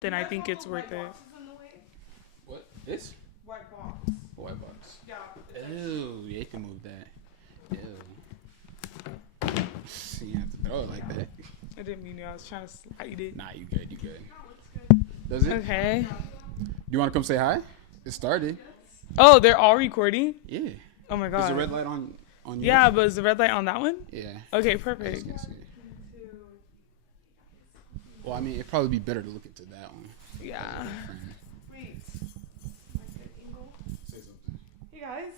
then I think it's worth it. What? This? White box. White box. Yeah. Ew, yeah, you can move that. Ew. So you have to throw it like that. I didn't mean to. I was trying to slide it. Nah, you good, you good. No, it's good. Does it? Okay. You want to come say hi? It started. Oh, they're all recording? Yeah. Oh my god. Is the red light on yours? Yeah, but is the red light on that one? Yeah. Okay, I just perfect. can't see it. Well, I mean, it'd probably be better to look into that one. Yeah. Wait. Say something. Hey guys.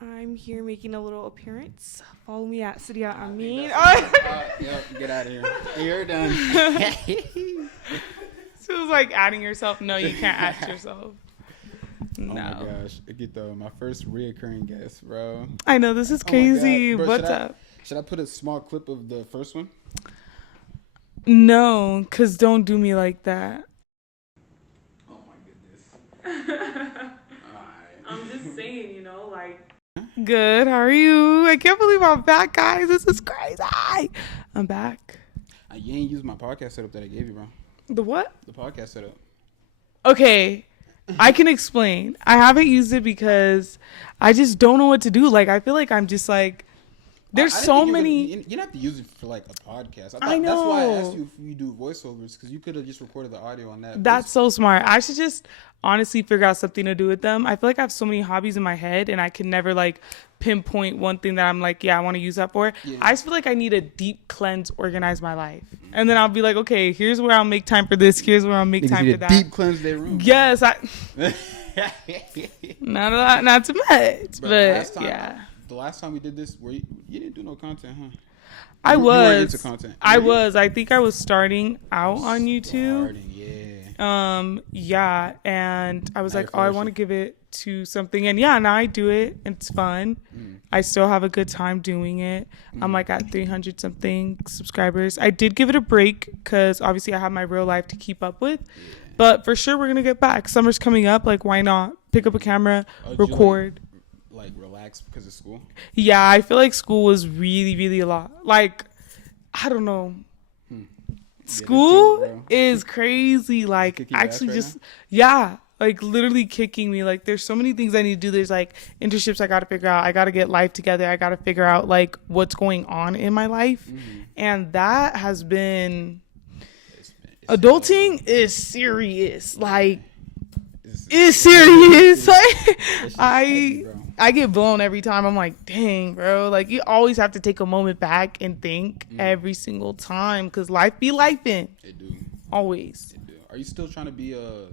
I'm here making a little appearance. Follow me at City Amin. Yep, get out of here. You're done. So it was like adding yourself. No, you can't add yourself. No. Oh my gosh. Akitooo, my first reoccurring guest, bro. I know, this is Oh my crazy. God. Bro, What's up? Should I put a small clip of the first one? No, because don't do me like that. Oh my goodness. Alright. I'm just saying, like. Good. How are you? I can't believe I'm back, guys. This is crazy. I'm back. You ain't used my podcast setup that I gave you, bro. The what? The podcast setup. Okay. I can explain. I haven't used it because I just don't know what to do. Like, I feel like I'm just like, there's I didn't so think many. you didn't have to use it for like a podcast. I That's why I know. asked you if you do voiceovers, because you could have just recorded the audio on that. That's so smart. I should just honestly figure out something to do with them. I feel like I have so many hobbies in my head and I can never like pinpoint one thing that I'm like, yeah, I want to use that for. Yeah. I just feel like I need a deep cleanse, organize my life. And then I'll be like, okay, here's where I'll make time for this. Here's where I'll make time for that. Deep cleanse their room. Yes. Not a lot, not too much. But yeah. The last time we did this, you didn't do no content, huh? I You weren't into was. content. I was. I think I was starting out on YouTube. Yeah. And I was Now like, you're oh, I want to give it to something. And yeah, now I do it. It's fun. I still have a good time doing it. I'm like at 300 something subscribers. I did give it a break because obviously I have my real life to keep up with. Yeah. But for sure, we're going to get back. Summer's coming up. Like, why not pick up a camera, record? Like relax because of school? Yeah, I feel like school was really, really a lot. Like, I don't know. School is crazy. Like, actually just, yeah, like literally kicking me. Like, there's so many things I need to do. There's like internships I got to figure out. I got to get life together. I got to figure out like what's going on in my life. And that has been, adulting is serious. Like, it's serious. Like, I get blown every time. I'm like, dang, bro. Like, you always have to take a moment back and think every single time because life be lifing. It do. Always. It do. Are you still trying to be you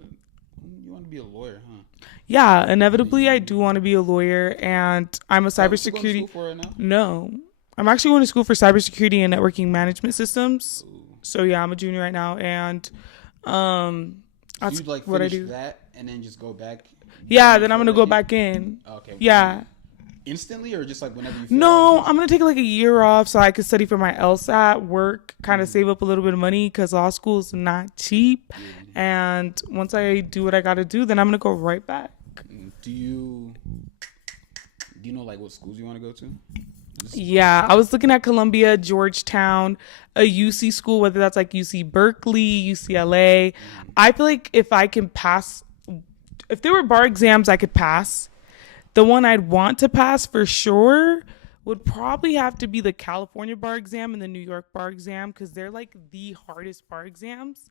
want to be a lawyer, huh? Yeah, inevitably, I do want to be a lawyer, and I'm a cybersecurity. Going to school for it now? No. I'm actually going to school for cybersecurity and networking management systems. Ooh. So, yeah, I'm a junior right now, and that's you'd like what I finish do. That and then just go back? Yeah, then I'm going to go back in. Okay. Yeah. Instantly or just like whenever you feel No, like I'm going to take like a year off so I could study for my LSAT, work, kind of save up a little bit of money because law school is not cheap. And once I do what I got to do, then I'm going to go right back. Do you know like what schools you want to go to? Yeah, I was looking at Columbia, Georgetown, a UC school, whether that's like UC Berkeley, UCLA. I feel like if I can pass, if there were bar exams I could pass, the one I'd want to pass for sure would probably have to be the California bar exam and the New York bar exam because they're like the hardest bar exams.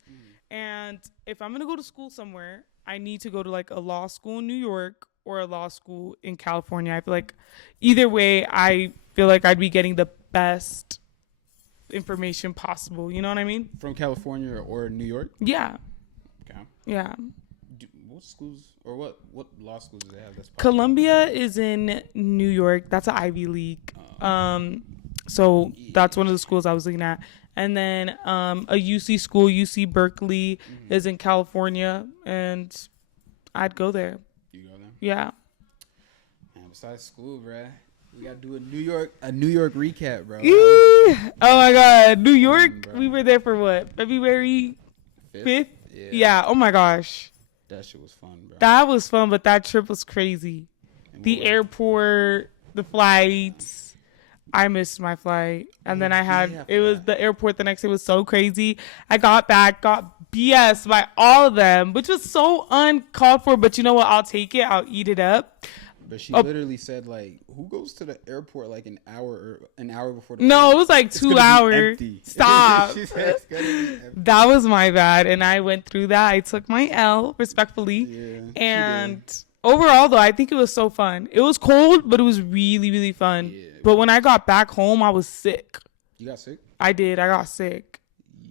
And if I'm going to go to school somewhere, I need to go to like a law school in New York or a law school in California. I feel like either way, I feel like I'd be getting the best information possible. You know what I mean? From California or New York? Yeah. Okay. Yeah. What schools or what law schools do they have? That's Columbia is in New York. That's an Ivy League. So that's one of the schools I was looking at. And then a UC school, UC Berkeley, is in California, and I'd go there. You go there? Yeah. Man, besides school, bruh, we gotta do a New York recap, bro. Oh my God, New York. We were there for what? February 5th? Yeah. Oh my gosh. That shit was fun, bro. That was fun, but that trip was crazy. The airport, the flights. I missed my flight. And then I Yeah, had, it was the airport the next day was so crazy. I got back, got BS by all of them, which was so uncalled for. But you know what? I'll take it. I'll eat it up. But she literally said, like, who goes to the airport like an hour before the No, flight? it was like It's 2 gonna be hours. empty. Stop. She said it's gonna be empty. That was my bad. And I went through that. I took my L respectfully. Yeah, And overall, though, I think it was so fun. It was cold, but it was really, really fun. Yeah. But when I got back home, I was sick. You got sick? I did. I got sick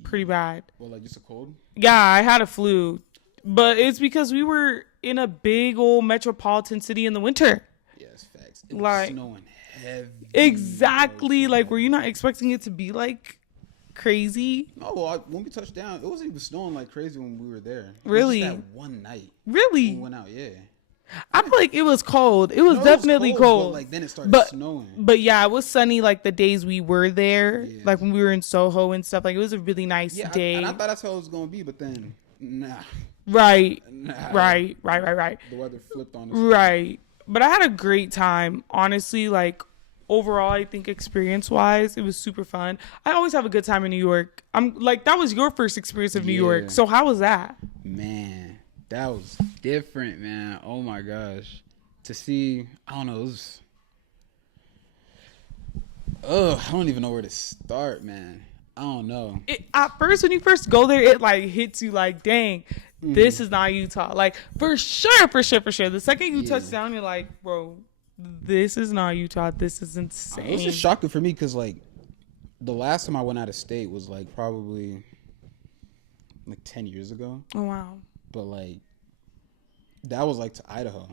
pretty bad. Well, like just a cold? Yeah, I had a flu. But it's because we were in a big old metropolitan city in the winter. Yes, facts. It was Like, snowing heavy. exactly. Like, were you not expecting it to be like crazy? No, well, when we touched down, it wasn't even snowing like crazy when we were there. Really? It was just that one night. Really? When we went out, yeah. I feel like it was cold. It was No, it definitely cold. But like then it started snowing. But yeah, it was sunny like the days we were there. Yeah. Like when we were in Soho and stuff. Like it was a really nice day. And I thought that's how it was gonna be, but then nah. Right. Nah. Right. The weather flipped on us. Right. But I had a great time. Honestly, like overall, I think experience wise, it was super fun. I always have a good time in New York. I'm like, that was your first experience of New York. So how was that? Man, that was different, man. Oh my gosh. To see, I don't know, it was, I don't even know where to start, man. I don't know. At first, when you first go there, it like hits you like, dang, this is not Utah. Like for sure. The second you touch down, you're like, bro, this is not Utah. This is insane. It was just shocking for me because like the last time I went out of state was like probably like 10 years ago. Oh wow. But like that was like to Idaho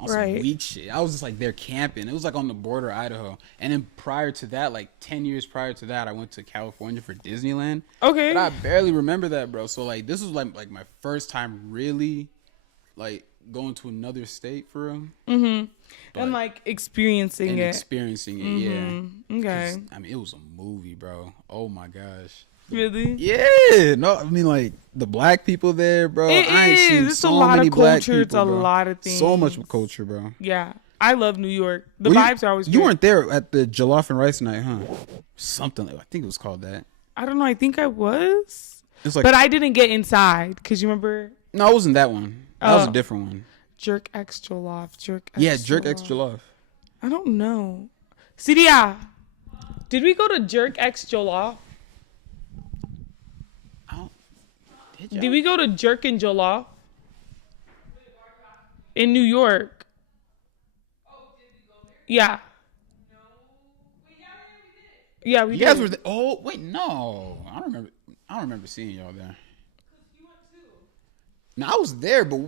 on Right. some weak shit. I was just like there camping. It was like on the border of Idaho. And then prior to that, like 10 years prior to that, I went to California for Disneyland. Okay. But I barely remember that, bro. So like this was like my first time really like going to another state for real. Mm-hmm. And like experiencing it. Experiencing it, yeah. Okay. I mean, it was a movie, bro. Oh my gosh. Really? Yeah. No, I mean like the black people there, bro. It I ain't seen is. It's so a lot many of black culture. It's a people, bro. lot of things. So much culture, bro. Yeah. I love New York. The Well, vibes are always You great. weren't there at the jollof and rice night, huh? Something like I think it was called that. I don't know. I think I was. It's like But I didn't get inside because you remember no, it wasn't that one. That was a different one. Jerk X Jollof. Jerk X Jollof. I don't know. Siria, did we go to Jerk X Jollof? Did we go to Jerk and Jollof? In New York. Oh, did we go there? Yeah. No. Wait, yeah, we did. Yeah, we You did. guys were there. Oh wait, no, I don't remember seeing y'all there. No, I was there, but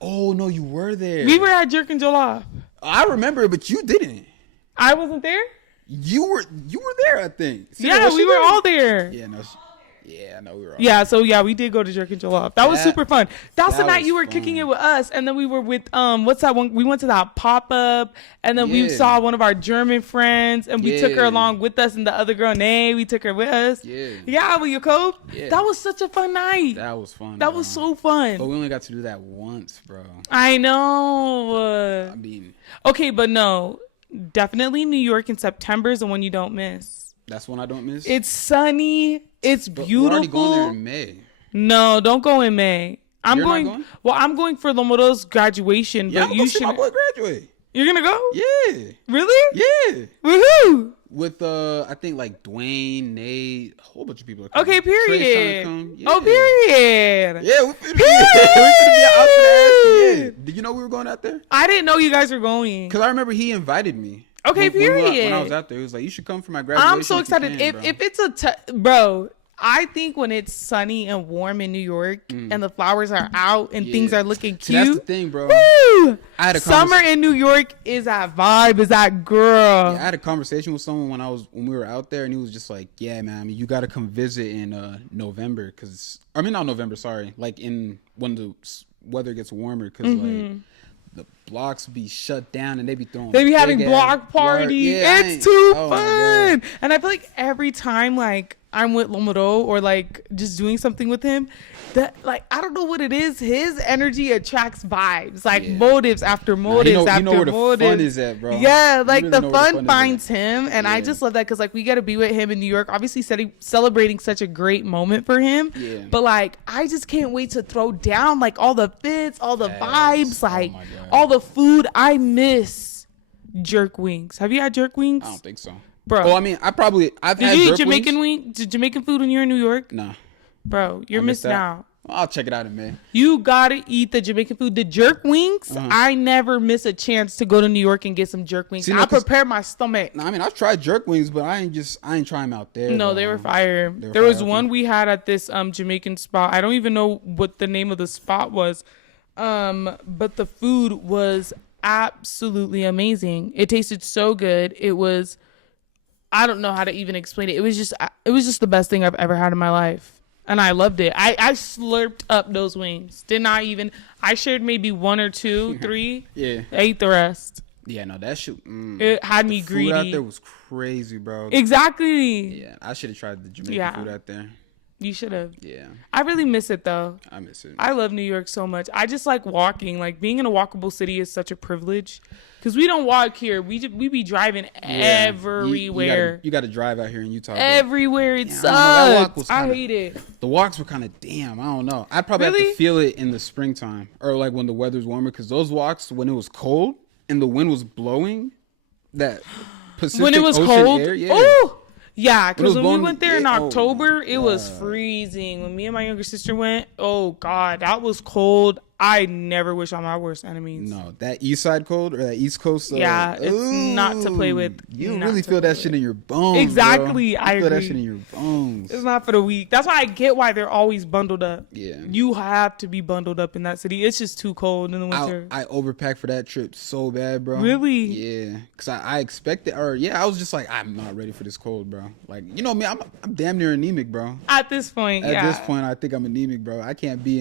oh no, you were there. We were at Jerk and Jollof. I remember, but you didn't. I wasn't there? You were there, I think. Yeah, was we she were there? all there. Yeah, no. Yeah, no, we were all Yeah, so yeah, we did go to Jerk and Jollof. That was super fun. That's the that night was you were fun. kicking it with us, and then we were with what's that one? We went to that pop up, and then we Yeah. saw one of our German friends, and we took her Yeah. along with us, and the other girl, Nay, we took her with us. Yeah. With Jacob. Yeah. That was such a fun night. That was fun. That bro. was so fun. But we only got to do that once, bro. I know. I mean, Okay, but no, definitely New York in September is the one you don't miss. that's one I don't miss. It's sunny. It's But beautiful. we're already going there in May. No, don't go in May. I'm You're not going, going? Well, I'm going for Lomoro's graduation, Yeah, but I'm you gonna see my should. boy graduate. You're gonna go? Yeah, Really? yeah. Woohoo! With I think like Dwayne, Nate, a whole bunch of people. Are coming. Okay, Trey's trying to period. come. Yeah. Oh, period. Yeah, we finna be out there. Yeah. Did you know we were going out there? I didn't know you guys were going. Because I remember he invited me. Okay, when I period. was out there, he was like, "You should come for my graduation." I'm so excited. If it's bro, I think when it's sunny and warm in New York and the flowers are out and things are looking See, cute. that's the thing, bro. Woo! I had a Summer in New York is that vibe, is that girl. I had a conversation with someone when we were out there, and he was just like, "Yeah, man, I mean, you got to come visit in November, not November, sorry, like in when the weather gets warmer, because like the blocks be shut down and they be throwing. They be having big block ass parties. Yeah, It's too oh my fun. God. And I feel like every time like I'm with Lomoro or like just doing something with him, that like I don't know what it is. His energy attracts vibes, like Yeah. motives after motives after you know where the motives. fun is at, bro. Yeah, You like really the know where fun is finds at. him, and I Yeah. just love that because like we get to be with him in New York. Obviously, celebrating such a great moment for him. Yeah. But like I just can't wait to throw down like all the fits, all the Yes. vibes, Oh like my God. all the food. I miss jerk wings. Have you had jerk wings? I don't think so, Bro. Oh, I mean, I've Did had you eat jerk Jamaican wings. Jamaican food when you're in New York? Nah, Bro, you're I missed missing that. out. I'll check it out in May. You gotta eat the Jamaican food. The jerk wings, I never miss a chance to go to New York and get some jerk wings. See, no, I 'cause- prepare my stomach. No, I mean, I've tried jerk wings, but I ain't trying them out there. No, bro. they were fire. They were There was fire, one okay. we had at this Jamaican spot. I don't even know what the name of the spot was. But the food was absolutely amazing. It tasted so good. It was, I don't know how to even explain it. It was just the best thing I've ever had in my life. And I loved it. I slurped up those wings. I shared maybe 1 or 2, 3. Yeah, I ate the rest. yeah, no, that shit. It had me Food out greedy. there was crazy, bro. Exactly. Yeah, I should have tried the Jamaican Yeah. food out there. You should have. Yeah, I really miss it though. I miss it. I love New York so much. I just like walking. Like being in a walkable city is such a privilege because we don't walk here. We be driving Yeah. everywhere. You got to drive out here in Utah. Everywhere. It Yeah, I don't know, that walk sucks. was I kinda- hate it. The walks were kind of damn. I don't know. I'd probably have Really? to feel it in the springtime or like when the weather's warmer because those walks when it was cold and the wind was blowing, that Pacific When it was Ocean cold. air, yeah. Oh, yeah. When it Because was when we blowing- went there in yeah, oh October, my it was God. freezing. When me and my younger sister went, oh God, that was cold. I never wish on my worst enemies. No, that east side cold or that east coast. Yeah, it's not to play with. You Not really to feel play that shit with. in your bones. Exactly, Bro. I You feel that agree. shit in your bones. It's not for the weak. That's why I get why they're always bundled up. Yeah. You have to be bundled up in that city. It's just too cold in the winter. I overpacked for that trip so bad, bro. Really? Yeah, cause I expected, or yeah, I was just like, I'm not ready for this cold, bro. Like, you know me, I'm damn near anemic, bro. At this point, At yeah. this point, I think I'm anemic, bro. I can't be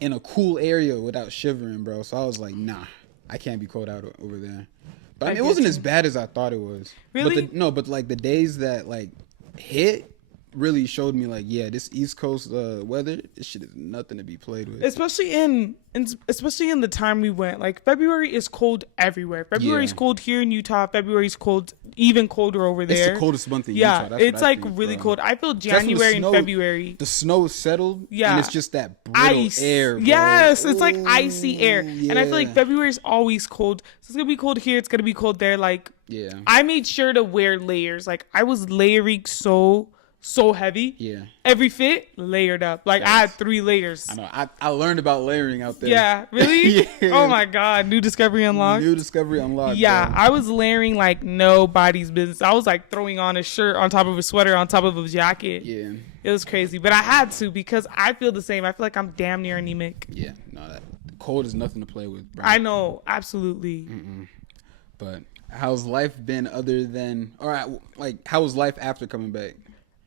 in a cool area without shivering, bro. So I was like, nah, I can't be cold out over there. But I mean, it get wasn't you. as bad as I thought it was. Really? But like the days that like hit really showed me like, yeah, this East Coast weather, this shit is nothing to be played with. Especially in the time we went. Like February is cold everywhere. February's Yeah. cold here in Utah. February's cold, even colder over there. It's the coldest month in Yeah, Utah. That's it's what I like think, really bro. cold. I feel That's when the January and snow- February. The snow is settled. Yeah. And it's just that brittle Ice. air. Bro. Yes, it's like Ooh, icy air. And I feel like yeah. February is always cold. So it's gonna be cold here. It's gonna be cold there. Like Yeah. I made sure to wear layers. Like I was layering so heavy. Yeah. Every fit layered up. Like I had 3 layers. I know. I learned about layering out there. Yeah, really? Yeah. Oh my god, new discovery unlocked. New discovery unlocked. Yeah, bro. I was layering like nobody's business. I was like throwing on a shirt on top of a sweater on top of a jacket. Yeah. It was crazy, but I had to because I feel the same. I feel like I'm damn near anemic. Yeah. No, that cold is nothing to play with, bro. I know, absolutely. But how's life been other than, all right, like, how was life after coming back?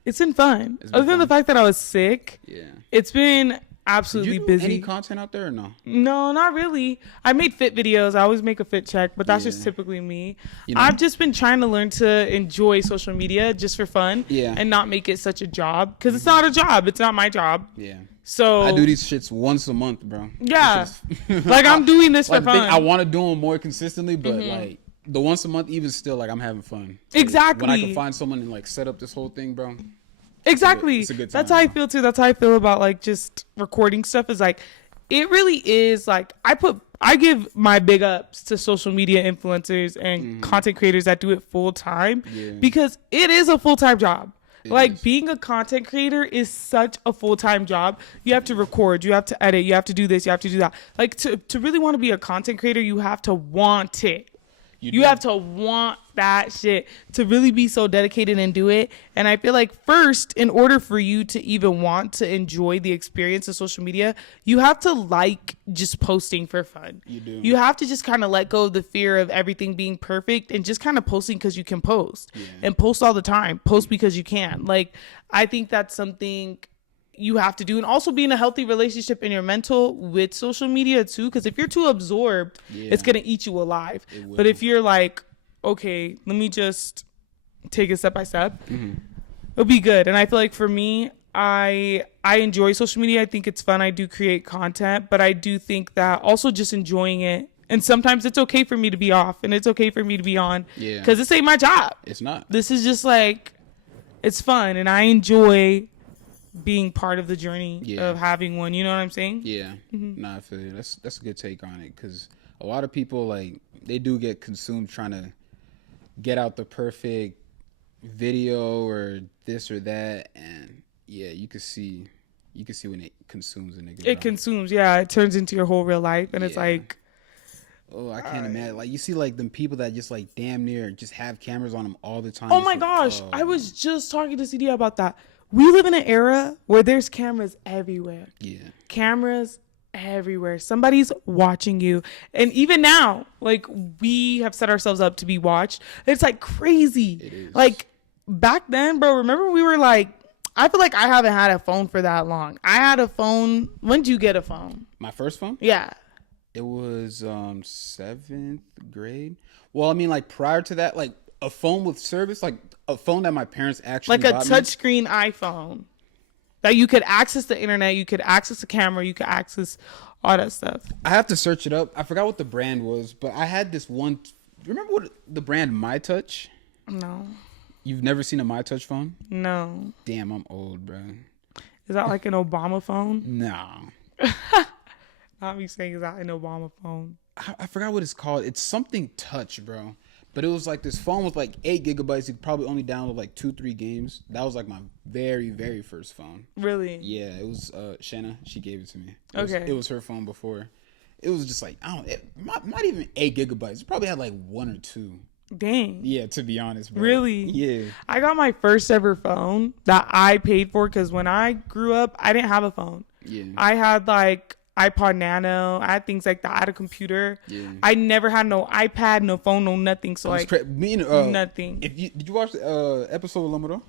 It's been fun. It's been Other than the fun. fact that I was sick, Yeah. it's been Did absolutely you do busy. any content out there or no? No, not really. I made fit videos. I always make a fit check, but that's just Yeah. typically me. You know- I've just been trying to learn to enjoy social media just for fun Yeah. and not make it such a job because it's not a job. It's not my job. Yeah. So I do these shits once a month, bro. Yeah. This is- like I'm doing this for like, the thing, fun. I want to do them more consistently, but like the once a month, even still, like I'm having fun. Like, Exactly. when I can find someone and like set up this whole thing, bro. Exactly. it's a good That's time, how I bro. feel too. That's how I feel about like just recording stuff is like it really is like I give my big ups to social media influencers and content creators that do it full time Yeah. because it is a full-time job. It Like is. being a content creator is such a full-time job. You have to record, you have to edit, you have to do this, you have to do that. Like to really want to be a content creator, you have to want it. You do. have to want that shit to really be so dedicated and do it. And I feel like first, in order for you to even want to enjoy the experience of social media, you have to like just posting for fun. You do. You have to just kind of let go of the fear of everything being perfect and just kind of posting because you can post and post all the time. Post because you can. Like, I think that's something you have to do, and also be in a healthy relationship in your mental with social media too, because if you're too absorbed, it's gonna eat you alive. But if you're like, okay, let me just take it step by step, it'll be good. And I feel like for me, I enjoy social media. I think it's fun. I do create content, but I do think that also just enjoying it. And sometimes it's okay for me to be off, and it's okay for me to be on, because this ain't my job. It's not. This is just like, it's fun, and I enjoy being part of the journey of having one. You know what I'm saying? Yeah. Nah, I feel you. That's a good take on it, because a lot of people, like, they do get consumed trying to get out the perfect video or this or that, and yeah, you can see when it consumes a nigga. It consumes, it turns into your whole real life, and it's like, oh, I can't imagine. Like, you see, like, them people that just, like, damn near just have cameras on them all the time. Oh my gosh, I was just talking to CD about that. We live in an era where there's cameras everywhere. Yeah. Cameras everywhere. Somebody's watching you. And even now, like, we have set ourselves up to be watched. It's like crazy. It is. Like, back then, bro, remember we were like, I feel like I haven't had a phone for that long. I had a phone. When did you get a phone? My first phone? Yeah. It was 7th grade. Well, I mean, like, prior to that, like, a phone with service, like a phone that my parents actually like a touchscreen iPhone that you could access the internet, you could access the camera, you could access all that stuff. I have to search it up. I forgot what the brand was, but I had this one. Remember what the brand MyTouch? No. You've never seen a MyTouch phone? No. Damn, I'm old, bro. Is that like an Obama phone? No. Not me saying is that an Obama phone. I forgot what it's called. It's something touch, bro. But it was like this phone with like 8 gigabytes. You could probably only download like 2-3 games. That was like my very, very first phone. Really? Yeah, it was Shanna. She gave it to me. It was her phone before. It was just like, I don't, not even 8 gigabytes. It probably had like 1 or 2. Dang. Yeah, to be honest, bro. Really? Yeah. I got my first ever phone that I paid for, because when I grew up, I didn't have a phone. Yeah. I had like iPod Nano. I had things like that. I had a computer. Yeah. I never had no iPad, no phone, no nothing. So like nothing. Did you watch the episode of Lamoro?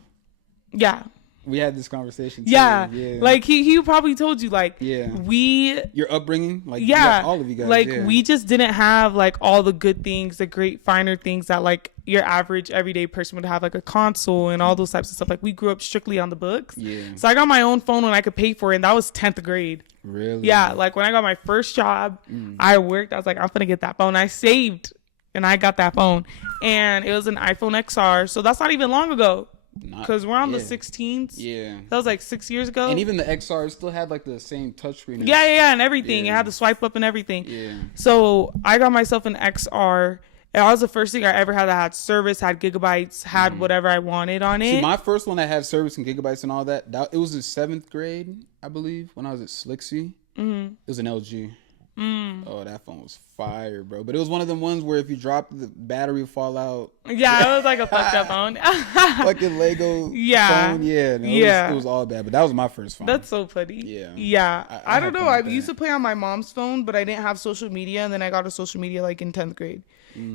Yeah. We had this conversation too. Yeah. Like he probably told you, like, your upbringing, like, all of you guys, like, we just didn't have like all the good things, the great finer things that like your average everyday person would have, like a console and all those types of stuff. Like, we grew up strictly on the books. Yeah. So I got my own phone when I could pay for it, and that was 10th grade. Really? Yeah. Like, when I got my first job, I worked. I was like, I'm gonna get that phone. I saved, and I got that phone, and it was an iPhone XR. So that's not even long ago. Because we're on the 16s. Yeah. That was like 6 years ago. And even the XR still had like the same touchscreen. Yeah, and everything. It had the swipe up and everything. Yeah. So I got myself an XR. And that was the first thing I ever had that had service, had gigabytes, had whatever I wanted on it. See, my first one that had service and gigabytes and all that, it was in 7th grade, I believe, when I was at Slicksy. It was an LG. Oh, that phone was fire, bro. But it was one of them ones where if you drop the battery would fall out. Yeah, it was like a fucked up phone. Fucking Lego phone. Yeah. It was all bad. But that was my first phone. That's so funny. Yeah. I don't know. I used to play on my mom's phone, but I didn't have social media. And then I got a social media like in 10th grade.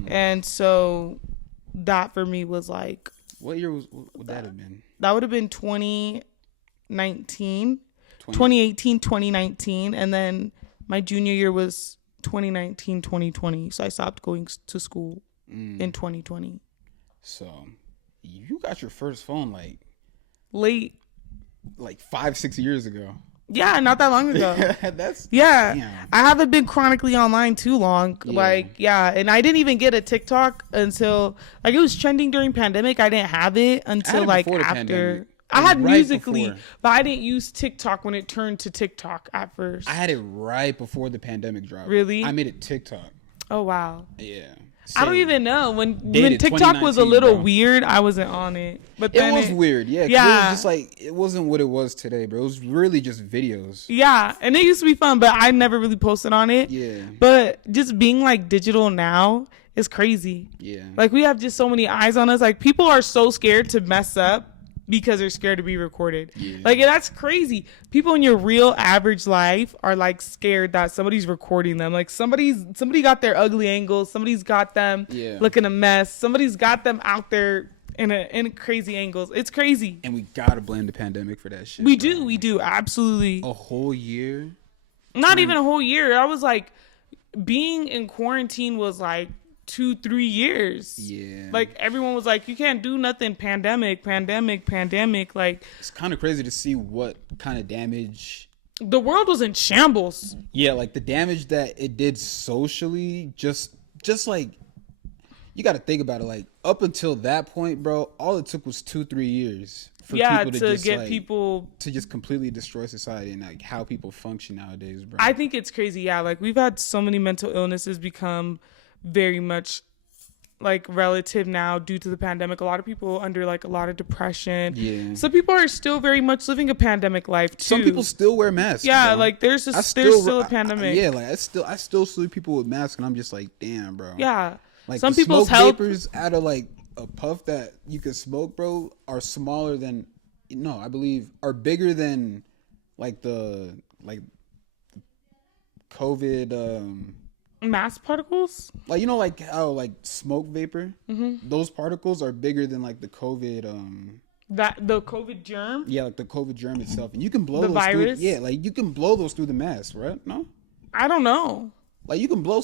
And so that for me was like. What year would that have been? That would have been 2019. 2018, 2019. And then my junior year was 2019, 2020. So I stopped going to school in 2020. So you got your first phone like late, like 5-6 years ago. Yeah, not that long ago. Damn. I haven't been chronically online too long. And I didn't even get a TikTok until like it was trending during pandemic. I didn't have it until like after. I had Musical.ly, but I didn't use TikTok when it turned to TikTok at first. I had it right before the pandemic dropped. Really? I made it TikTok. Oh, wow. Yeah. I don't even know. When TikTok was a little weird, I wasn't on it. But then it was weird, yeah. It was just like, it wasn't what it was today, bro. It was really just videos. Yeah, and it used to be fun, but I never really posted on it. Yeah. But just being like digital now is crazy. Yeah. Like, we have just so many eyes on us. Like, people are so scared to mess up because they're scared to be recorded. Yeah. Like, that's crazy. People in your real average life are like scared that somebody's recording them. Like, somebody got their ugly angles. Somebody's got them looking a mess. Somebody's got them out there in crazy angles. It's crazy. And we gotta blame the pandemic for that shit. We bro. do, absolutely. A whole year. Not even a whole year. I was like, being in quarantine was like 2-3 years. Yeah. Like everyone was like, you can't do nothing. Pandemic. Like, it's kind of crazy to see what kind of damage. The world was in shambles. Yeah, like the damage that it did socially, just like, you got to think about it. Like up until that point, bro, all it took was 2-3 years for people to just, get like, people to just completely destroy society and like how people function nowadays, bro. I think it's crazy. Yeah, like we've had so many mental illnesses become very much like relative now due to the pandemic. A lot of people under like a lot of depression. Yeah. Some people are still very much living a pandemic life too. Some people still wear masks. Yeah, bro. like there's still a pandemic. Like I still see people with masks, and I'm just like, damn, bro. Yeah. Like some the people's smoke health vapors out of like a puff that you can smoke, bro, are smaller than I believe are bigger than like the COVID mass particles. like like how like smoke vapor, those particles are bigger than like the COVID That the COVID germ. yeah, like the COVID germ itself, and you can blow The those virus? through, yeah, like you can blow those through the mask, right? No, I don't know. like you can blow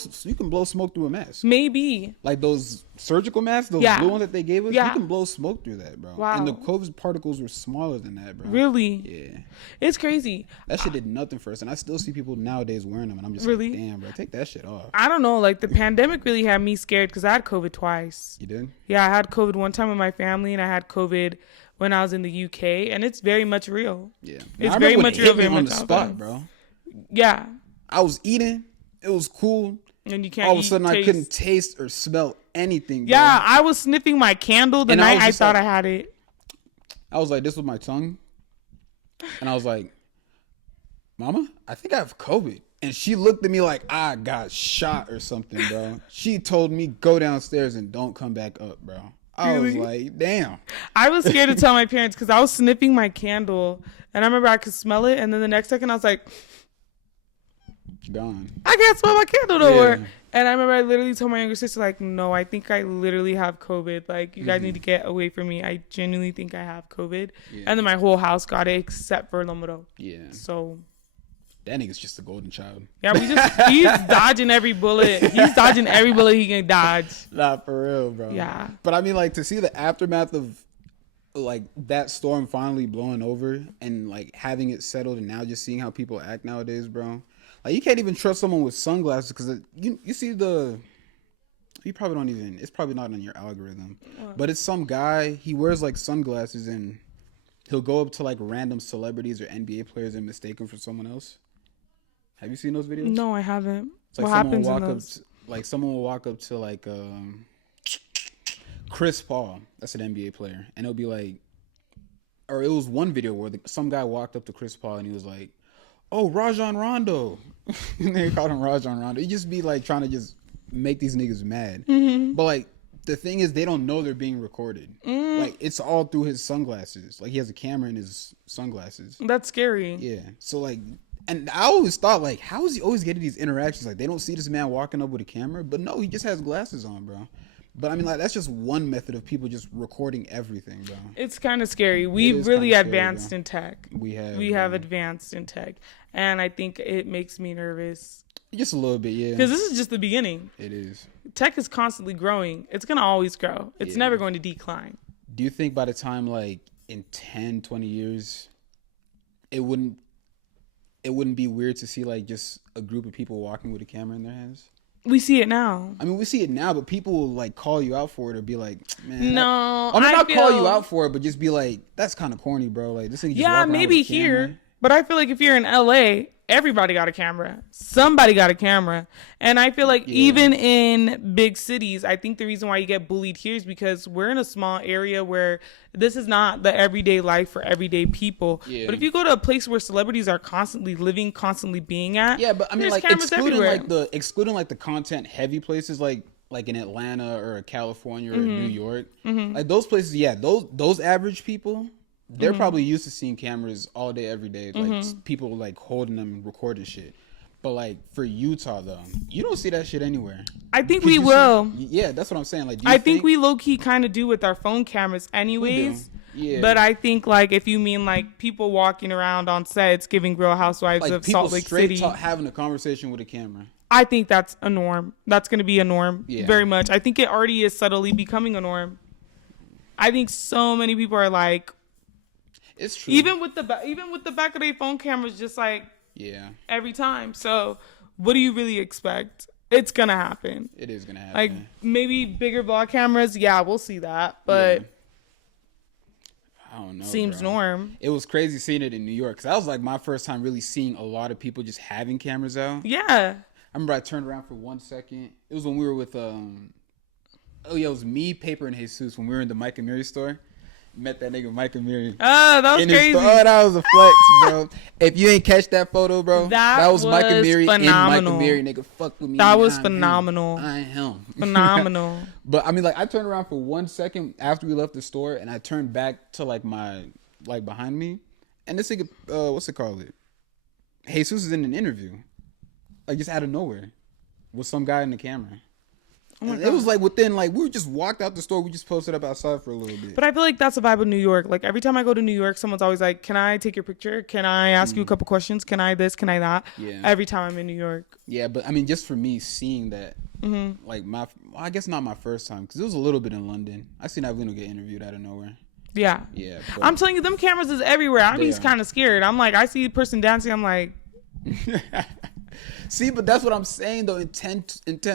smoke through a mask. Maybe. Like those surgical masks, those Yeah. blue ones that they gave us, Yeah. you can blow smoke through that, bro. Wow. And the COVID particles were smaller than that, bro. Really? Yeah. It's crazy. That shit did nothing for us, and I still see people nowadays wearing them, and I'm just Really? like, damn, bro, take that shit off. I don't know. Like the pandemic really had me scared because I had COVID twice. You did? Yeah, I had COVID one time with my family, and I had COVID when I was in the UK, and it's very much real. Yeah. It's I very remember when much it real, hit me very on much the out spot, there. bro. Yeah, I was eating, it was cool. and you can't. All of a sudden, I taste. couldn't taste or smell anything, bro. Yeah, I was sniffing my candle the And I night was I just thought like- I had it. I was like, this with my tongue, and I was like, Mama, I think I have COVID. And she looked at me like I got shot or something, bro. She told me, go downstairs and don't come back up, bro. I was Really? like, damn. I was scared to tell my parents because I was sniffing my candle, and I remember I could smell it, and then the next second I was like, Gone. I can't smell my candle no Yeah. more. And I remember I literally told my younger sister, like, no, I think I literally have COVID. Like, you guys need to get away from me. I genuinely think I have COVID. Yeah. And then my whole house got it except for Lomoro. Yeah. So, That nigga's just a golden child. yeah, he's dodging every bullet. He's dodging every bullet he can dodge. Nah, for real, bro. Yeah. But I mean, like, to see the aftermath of, like, that storm finally blowing over and, like, having it settled and now just seeing how people act nowadays, bro. Like, you can't even trust someone with sunglasses because you see you probably don't even, it's probably not on your algorithm. But it's some guy, he wears, like, sunglasses and he'll go up to, like, random celebrities or NBA players and mistake them for someone else. Have you seen those videos? No, I haven't. It's like What happens in those? someone will walk up to like Chris Paul, that's an NBA player, and it'll be like, or it was one video where some guy walked up to Chris Paul and he was like, "Oh, Rajon Rondo," and they called him Rajon Rondo. He just be like trying to just make these niggas mad, but like the thing is they don't know they're being recorded. Like it's all through his sunglasses. Like he has a camera in his sunglasses. That's scary. Yeah, so like. And I always thought, like, how is he always getting these interactions? Like, they don't see this man walking up with a camera. But no, he just has glasses on, bro. But, I mean, like, that's just one method of people just recording everything, bro. It's kind of scary. We've is really kinda scary, advanced bro. in tech. We have. We have advanced in tech. And I think it makes me nervous. Just a little bit, yeah. Because this is just the beginning. It is. Tech is constantly growing. It's going to always grow. It's never going to decline. Do you think by the time, like, in 10, 20 years, it wouldn't be weird to see, like, just a group of people walking with a camera in their hands? We see it now. I mean, we see it now, but people will, like, call you out for it or be like, man. No, I mean, not call feel- you out for it, but just be like, that's kind of corny, bro. Like, this thing just Yeah, walking around maybe with a camera. here. But I feel like if you're in LA, everybody got a camera. Somebody got a camera. And I feel like even in big cities, I think the reason why you get bullied here is because we're in a small area where this is not the everyday life for everyday people. Yeah. But if you go to a place where celebrities are constantly living, constantly being at, Yeah, but I mean, there's like, cameras excluding everywhere. the content heavy places like in Atlanta or California or Mm-hmm. New York, like those places, yeah, those average people, they're Mm-hmm. probably used to seeing cameras all day, every day, like people like holding them and recording shit. But like for Utah though, you don't see that shit anywhere. I think 'Cause we you will. yeah, that's what I'm saying. Like, do you I think we low key kind of do with our phone cameras, anyways. Yeah. But I think like if you mean like people walking around on sets giving Real Housewives like of people Salt Lake straight City, having a conversation with a camera. I think that's a norm. That's going to be a norm, Yeah. very much. I think it already is subtly becoming a norm. I think so many people are like, It's true. even with the back of their phone cameras, just like Yeah, every time. So, what do you really expect? It's gonna happen. it is gonna happen. Like maybe bigger vlog cameras, yeah, we'll see that. But Yeah. I don't know. seems bro. norm. It was crazy seeing it in New York because that was like my first time really seeing a lot of people just having cameras out. Yeah. I remember I turned around for 1 second. It was when we were with it was me, Paper, and Jesus when we were in the Mike and Mary store. Met that nigga Mike and Mary. Oh, that was in his crazy. store. Oh, that was a flex, bro. If you ain't catch that photo, bro, that was Mike and Mary phenomenal. and Mike and Mary, nigga. Fuck with me. That was I'm phenomenal. Him. I ain't him. Phenomenal. But I mean, like, I turned around for 1 second after we left the store, and I turned back to like my behind me, and this nigga, what's it called? Jesus is in an interview, like just out of nowhere, with some guy in the camera. Oh It was like within we just walked out the store. We just posted up outside for a little bit. But I feel like that's the vibe of New York. Like every time I go to New York, someone's always like, "Can I take your picture? Can I ask you a couple questions? Can I this? Can I that?" Yeah. Every time I'm in New York. Yeah, but I mean, just for me seeing that, like I guess not my first time because it was a little bit in London. I seen Avlino get interviewed out of nowhere. Yeah. Yeah, I'm telling you, them cameras is everywhere. I'm just kind of scared. I'm like, I see a person dancing. I'm like, see, but that's what I'm saying though. In 10,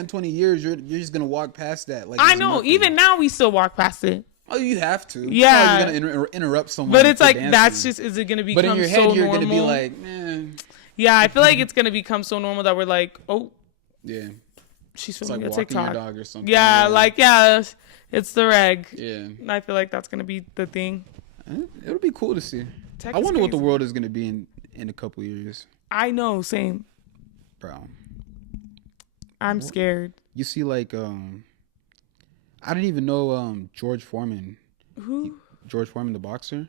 20 years, you're just gonna walk past that. Like I it's know. nothing. Even now, we still walk past it. Oh, you have to. Yeah. You're gonna interrupt someone. But it's like dancing. that's just is it gonna become But in your head, so you're normal? gonna be like, man. Yeah, I feel like it's gonna become so normal that we're like, oh, Yeah. she's It's filming like a walking TikTok. your dog or something. Yeah, it's the reg. Yeah. I feel like that's gonna be the thing. It'll be cool to see. Tech I is wonder what the crazy. world is gonna be in a couple years, I know, same. bro. I'm scared. You see, like, I didn't even know George Foreman, Who? the boxer.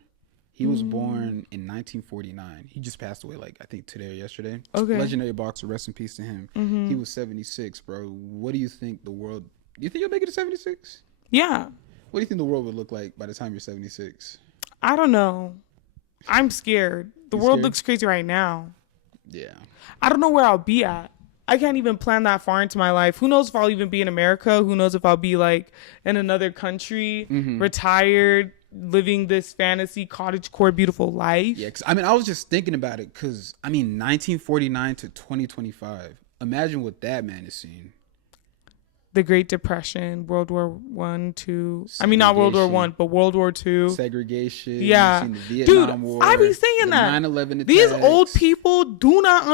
He was born in 1949. He just passed away, like, I think today or yesterday. Okay. Legendary boxer, rest in peace to him. He was 76, bro. What do you think the world... Do you think you'll make it to 76? Yeah. What do you think the world would look like by the time you're 76? I don't know. I'm scared. The You world scared? looks crazy right now. Yeah. I don't know where I'll be at. I can't even plan that far into my life. Who knows if I'll even be in America? Who knows if I'll be like in another country, retired, living this fantasy cottagecore beautiful life? Yeah, 'cause, I mean, I was just thinking about it because, I mean, 1949 to 2025. Imagine what that man is seeing. The Great Depression, World War One, Two. I mean, not World War One, but World War Two. Segregation. Yeah. You've seen the Vietnam Dude, War, I be saying the that. 9/11 attacks. These old people do not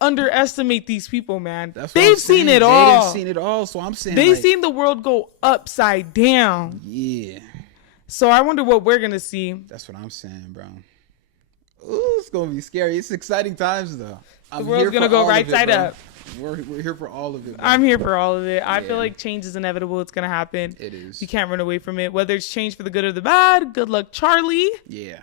underestimate these people, man. That's what They've I'm seen saying. it all. They've seen it all. So I'm saying, They've like, seen the world go upside down. yeah, So I wonder what we're gonna see. that's what I'm saying, bro. Ooh, it's gonna be scary. It's exciting times though. The world's gonna go right side up. We're here for all of it, bro. I'm here for all of it. I feel Yeah. like change is inevitable. It's gonna happen. It is. You can't run away from it. Whether it's change for the good or the bad, good luck, Charlie. Yeah,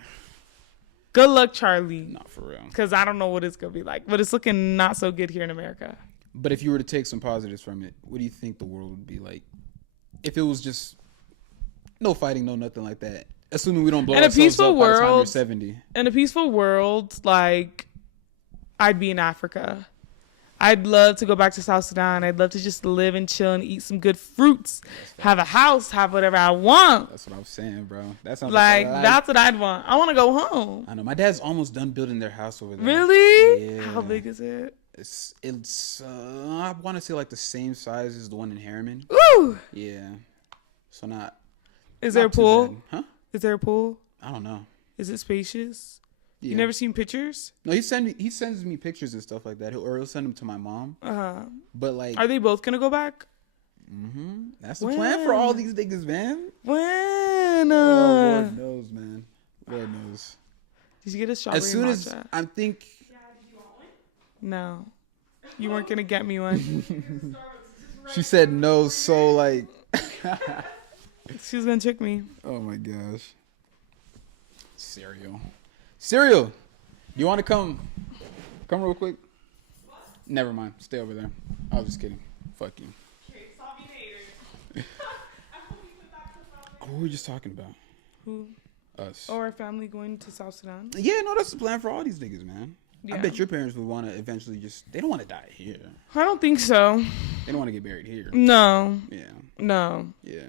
Good luck, Charlie. not for real. Because I don't know what it's gonna be like, but it's looking not so good here in America. But if you were to take some positives from it, what do you think the world would be like? If it was just no fighting, no nothing like that. Assuming we don't blow In a ourselves peaceful up by the time we're world- 70. In a peaceful world, like, I'd be in Africa. I'd love to go back to South Sudan. I'd love to just live and chill and eat some good fruits, have a house, have whatever I want. That's what I'm saying, bro. That sounds Like, like that's what I'd want. I want to go home. I know my dad's almost done building their house over there. Really? Yeah. How big is it? It's I want to say like the same size as the one in Harriman. Ooh! Yeah. So not. Is there a not too pool? bad. Huh? Is there a pool? I don't know. Is it spacious? Yeah. You never seen pictures? No, he sends me pictures and stuff like that. He'll send them to my mom. But like, Are they both gonna go back? that's the plan for all these niggas, man. When? Oh, Lord knows, man. Lord knows. Did you get a strawberry As soon as matcha? I think. No. You weren't gonna get me one. She said no, so like. She was gonna trick me. Oh my gosh. Cereal. Do you want to come real quick? Never mind. Stay over there. I was just kidding. Fuck you. Okay, stop being haters. What were we just talking about? Who? Us. Or our family going to South Sudan? Yeah, no, that's the plan for all these niggas, man. Yeah. I bet your parents would want to eventually they don't want to die here. I don't think so. They don't want to get buried here. No. Yeah. No. Yeah.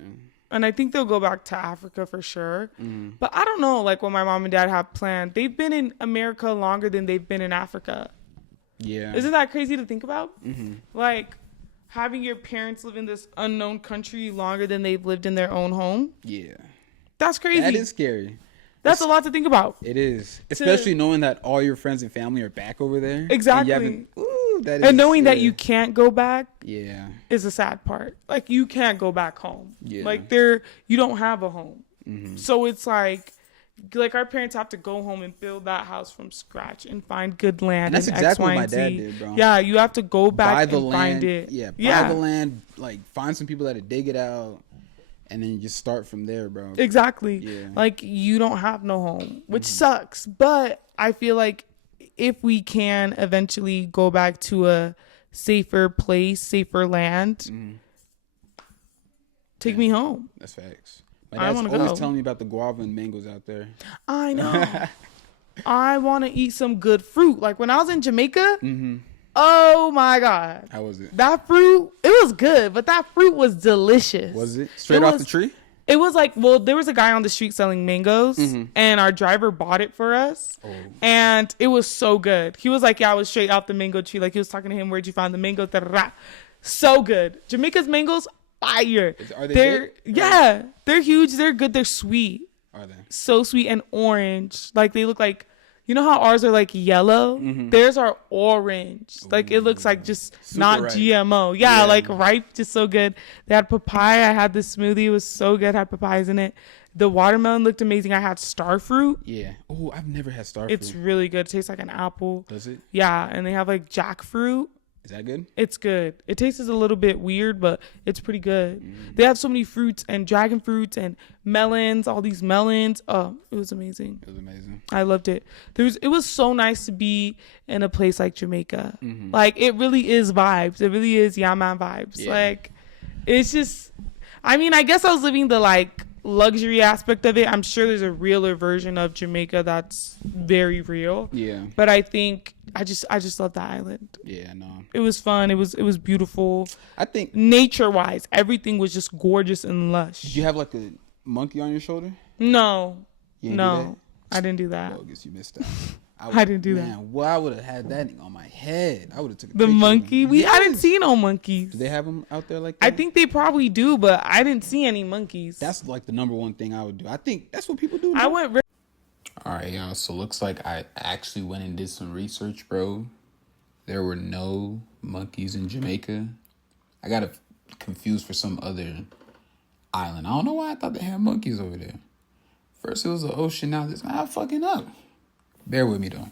And I think they'll go back to Africa for sure. Mm-hmm. But I don't know, like, what my mom and dad have planned. They've been in America longer than they've been in Africa. Yeah. Isn't that crazy to think about? Mm-hmm. Like, having your parents live in this unknown country longer than they've lived in their own home. Yeah. That's crazy. That is scary. That's a lot to think about. It is. Especially knowing that all your friends and family are back over there. Exactly. And knowing that you can't go back yeah, is a sad part. Like, you can't go back home. Yeah. Like, you don't have a home. Mm-hmm. So it's like our parents have to go home and build that house from scratch and find good land. And that's and exactly X, Y, what my and dad Z. did, bro. Yeah, you have to go back buy the and land, find it. Yeah, buy the land, like, find some people that dig it out, and then you just start from there, bro. Exactly. Yeah. Like, you don't have no home, which sucks. But I feel like if we can eventually go back to a safer place, safer land, take me home. That's facts. My dad's always go. telling me about the guava and mangoes out there. I know. I want to eat some good fruit. Like, when I was in Jamaica, oh my God. How was it? That fruit, it was good, but that fruit was delicious. Was it? Straight off the tree? It was like, well, there was a guy on the street selling mangoes, and our driver bought it for us, and it was so good. He was like, yeah, I was straight off the mango tree. Like, he was talking to him, where'd you find the mango? Da-da-da. So good. Jamaica's mangoes, fire. Are they They're big? Yeah, they're huge. They're good. They're sweet. Are they? So sweet and orange. Like, they look like, you know how ours are like yellow? Theirs are orange. Like, it looks like just Super not ripe. GMO. Yeah, like ripe, just so good. They had papaya. I had this smoothie. It was so good. Had papayas in it. The watermelon looked amazing. I had star fruit. Yeah. Oh, I've never had star fruit. It's really good. It tastes like an apple. Does it? Yeah, and they have like jackfruit. Is that good? It's good. It tastes a little bit weird, but it's pretty good. They have so many fruits and dragon fruits and melons, all these melons. Oh, it was amazing. It was amazing. I loved it. It was so nice to be in a place like Jamaica. Like, it really is vibes. It really is Yaman vibes. Yeah. Like, it's just, I mean, I guess I was living the like luxury aspect of it. I'm sure there's a realer version of Jamaica that's very real. Yeah. But I think I just love the island. Yeah, no. It was fun. It was beautiful. I think. Nature wise, everything was just gorgeous and lush. Did you have like a monkey on your shoulder? No. You didn't do No. I didn't do that. Well, I guess you missed out. I didn't do that. Man, well, I would have had that on my head. I would have took a The picture. monkey? I Yes. didn't see no monkeys. Do they have them out there like that? I think they probably do, but I didn't see any monkeys. That's like the number one thing I would do. I think that's what people do. I went. All right, y'all. So looks like I actually went and did some research, bro. There were no monkeys in Jamaica. I got confused for some other island. I don't know why I thought they had monkeys over there. First it was the ocean, now this. I'm fucking up. Bear with me though.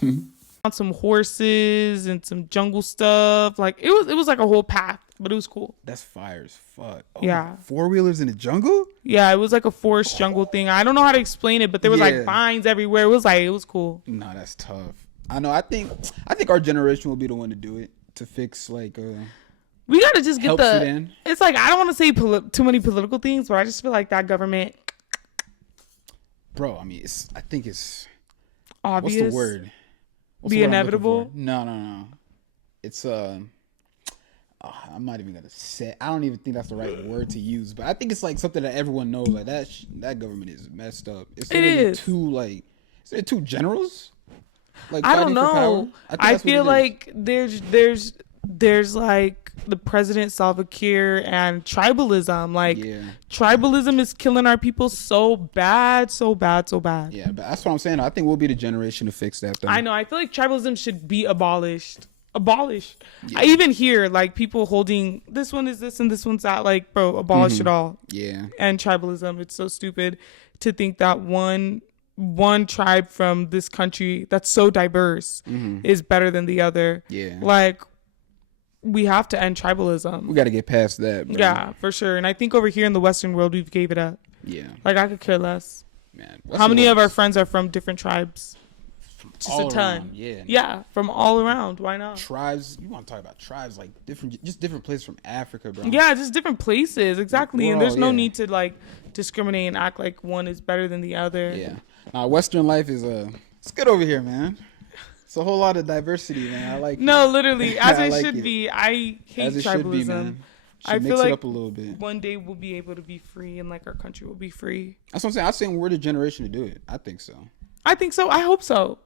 Found some horses and some jungle stuff. Like, it was like a whole path, but it was cool. That's fire as fuck. Oh, Yeah. 4-wheelers in the jungle? Yeah, it was like a forest jungle thing. I don't know how to explain it, but there was Yeah. like vines everywhere. It was cool. No, that's tough. I know. I think our generation will be the one to do it, to fix like We gotta just get help Sudan. It's like, I don't want to say too many political things, but I just feel like that government. Bro, I mean, I think it's Obvious. what's the word? What's The word I'm looking inevitable? for? No. It's I'm not even gonna say. I don't even think that's the right word to use, but I think it's like something that everyone knows. Like that government is messed up. It's is. Is there two generals? Like, I don't fighting for power? know. think I that's what feel it is. like there's like the president Salva Kiir and tribalism. Like, Yeah. tribalism is killing our people so bad, so bad, so bad. Yeah, but that's what I'm saying. I think we'll be the generation to fix that. Though. I know. I feel like tribalism should be abolished. I even hear like people holding this one is this and this one's that. Like, bro, abolish it all. Yeah. And tribalism, it's so stupid to think that one tribe from this country that's so diverse is better than the other. Yeah. Like, we have to end tribalism. We got to get past that. Bro. Yeah, for sure. And I think over here in the Western world, we've gave it up. Yeah. Like, I could care less. Man. How many of our friends are from different tribes? just all a ton. around, yeah. Yeah, from all around. Why not? Tribes. You want to talk about tribes? Like different places from Africa, bro. Yeah, just different places. Exactly. We're And there's all- no yeah. need to like discriminate and act like one is better than the other. Yeah. Western life is it's good over here, man. It's a whole lot of diversity, man. I like No, it. literally, as I it like should it. be. I hate As it tribalism. should be, man. Should I mix feel it like up a little bit. one day we'll be able to be free and like our country will be free. That's what I'm saying. I'm saying we're the generation to do it. I think so. I think so. I hope so.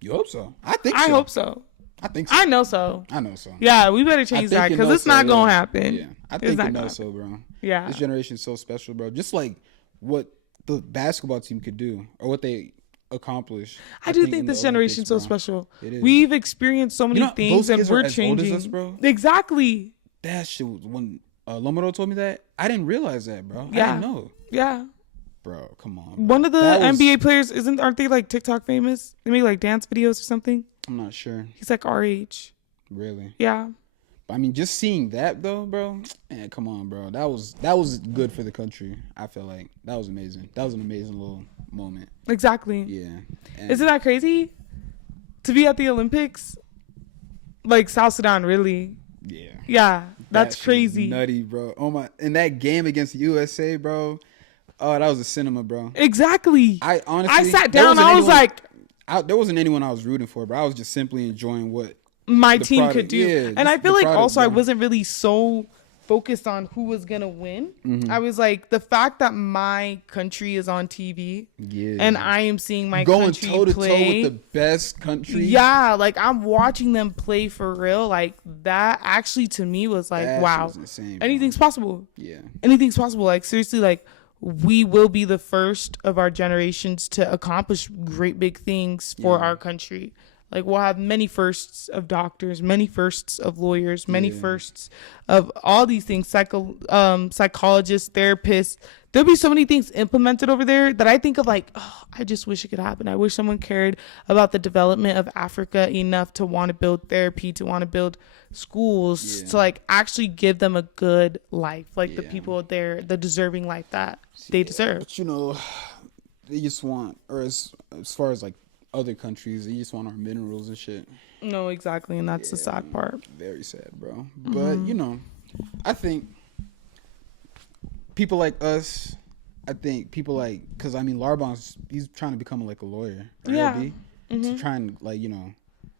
You hope so? I think so. I hope so. I think so. I know so. I know so. Yeah, we better I change think that you because know it's so, not yeah. gonna happen. Yeah, I It's think not you know gonna so, bro. Yeah. This generation's so special, bro. Just like what the basketball team could do or what they accomplished. I do in think the this generation's so Olympics, bro. special. It is. We've experienced so many know, things those and kids we're are as old as changing. us, bro. Exactly. That shit was when Lomaro told me that. I didn't realize that, bro. Yeah. I didn't know. Yeah. Bro, come on. One of the That was- NBA players aren't they like TikTok famous? They make like dance videos or something. I'm not sure. He's like our age. Really. Yeah. I mean, just seeing that though, bro. Man, come on, bro. That was good for the country. I feel like that was amazing. That was an amazing little moment. Exactly. Yeah. And Isn't that crazy? To be at the Olympics, like South Sudan, really? yeah. Yeah, that's That shit was crazy. nutty, bro. Oh my! In that game against USA, bro. Oh, that was a cinema, bro. Exactly. I honestly, I sat there down. wasn't I was anyone- like, there wasn't anyone I was rooting for, but I was just simply enjoying what my the team product- could do. yeah, And I just feel the like product, also I bro. wasn't really so focused on who was gonna win. Mm-hmm. I was like, the fact that my country is on TV Yeah. and I am seeing my going country toe to toe play. with the best country. Yeah, like I'm watching them play for real. Like that actually to me was like, That shit wow, was insane, bro. anything's possible. Yeah. Anything's possible. Like seriously, like we will be the first of our generations to accomplish great big things for our country. Like we'll have many firsts of doctors, many firsts of lawyers, many firsts of all these things, psychologists, therapists. There'll be so many things implemented over there that I think of like, oh, I just wish it could happen. I wish someone cared about the development of Africa enough to want to build therapy, to want to build schools, to like actually give them a good life, like the people there, the deserving life that they deserve. But you know, they just want, or as far as like other countries, they just want our minerals and shit. No, exactly, and that's the sad part. Very sad, bro. But you know, I think people like us, I think people like, because I mean, Larbon's, he's trying to become like a lawyer. Or Yeah. he'll be, to try and like, you know,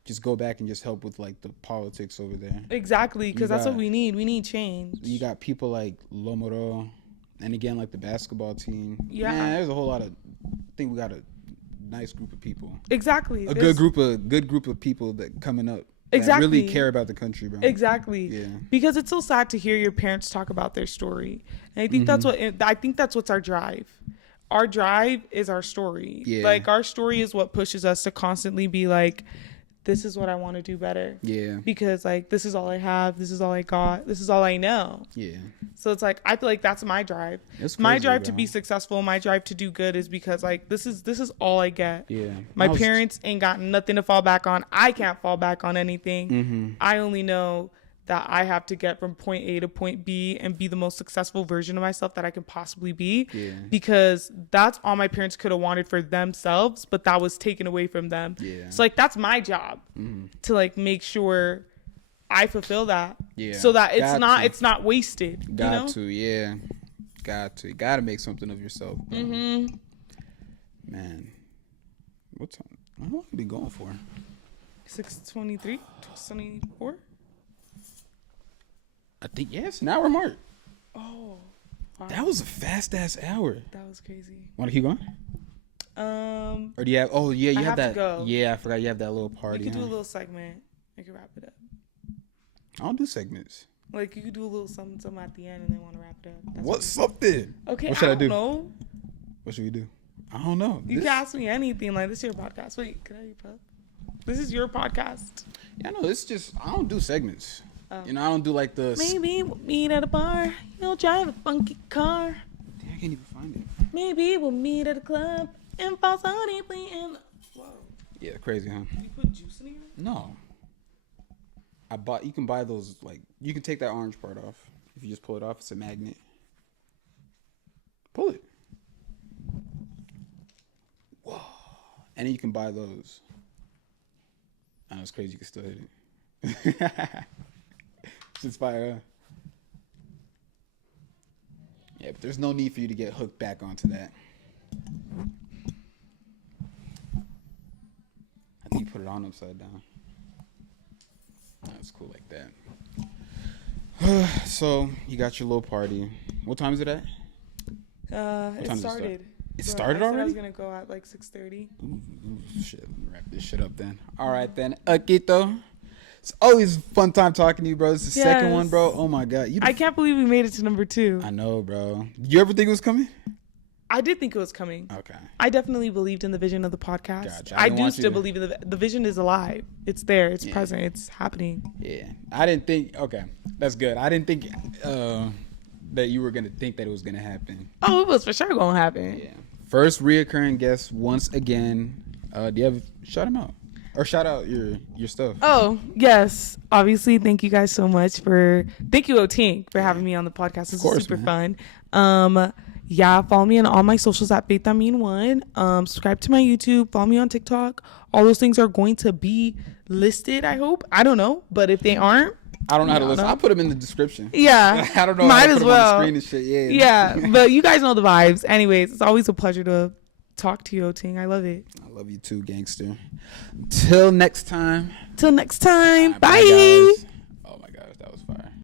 just go back and just help with like the politics over there. Exactly, because that's what got- we need. We need change. You got people like Lomoro, and again like the basketball team. Yeah. Man, there's a whole lot of. I think we got a nice group of people. Exactly. A There's- good group of people that coming up. That Exactly. really care about the country, bro. Exactly. Yeah. Because it's so sad to hear your parents talk about their story, and I think that's what's our drive. Our drive is our story. Yeah. Like our story is what pushes us to constantly be like, this is what I want to do better. Yeah. Because like this is all I have, this is all I got, this is all I know. Yeah. So it's like I feel like that's my drive. It's My crazy, drive to bro. be successful, my drive to do good is because like this is all I get. Yeah. My I was- parents ain't got nothing to fall back on. I can't fall back on anything. Mm-hmm. I only know that I have to get from point A to point B and be the most successful version of myself that I can possibly be. Yeah. Because that's all my parents could have wanted for themselves, but that was taken away from them. Yeah. So like that's my job to like make sure I fulfill that. Yeah. So that Got to. it's not wasted. Got you know? to, yeah. Got to. Got to make something of yourself. Bro. Man. What time? How long have we been going for? 6:23, 24. I think, yes, an hour mark. Oh, wow. That was a fast ass hour. That was crazy. Want to keep going? Or do you have, oh, yeah, you I have have that. to go. Yeah, I forgot you have that little party. You could do huh? a little segment. I could wrap it up. I don't do segments. Like you could do a little something at the end and then want to wrap it up. That's What's something? okay? What should I don't do? know. What should we do? I don't know. You can ask me anything. Like this is your podcast. Wait, can I pub? This is your podcast. Yeah, no, it's just, I don't do segments. Oh. You know, I don't do like the. Maybe we'll meet at a bar. You'll drive a funky car. Damn, I can't even find it. Maybe we'll meet at a club and fall so deeply in. Whoa. Yeah, crazy, huh? You put juice in here? No. You can buy those, like, you can take that orange part off. If you just pull it off, it's a magnet. Pull it. Whoa. And then you can buy those. know it's crazy you can still hit it. Just fire. Yeah, but there's no need for you to get hooked back onto that. I think you put it on upside down. That's cool like that. So you got your little party. What time is it at? It started. It started I said already? I was gonna go at like 6:30. Shit, let me wrap this shit up then. All right then, Akitooo. It's always a fun time talking to you, bro. It's the second one, bro. Oh my god, I can't believe we made it to number 2. I know, bro. Did you ever think it was coming? I did think it was coming. Okay. I definitely believed in the vision of the podcast. Gotcha. I do still believe in the vision is alive. It's there. It's present. It's happening. Yeah. I didn't think. Okay, that's good. I didn't think that you were gonna think that it was gonna happen. Oh, it was for sure gonna happen. Yeah. First reoccurring guest once again. Do you have shout him out or shout out your stuff? Oh yes, obviously. Thank you guys so much thank you Otink for having me on the podcast. This is super fun. Yeah, follow me on all my socials at FaithImean1. Subscribe to my YouTube. Follow me on TikTok. All those things are going to be listed. I hope. I don't know, but if they aren't, I don't know how to listen. I'll put them in the description. Yeah, I don't know. Might how to as put well. them on the screen and shit. Yeah. Yeah, but you guys know the vibes. Anyways, it's always a pleasure to talk to you, Otink. I love it. I love you too, gangster. Till next time. Till next time. Right, bye. guys.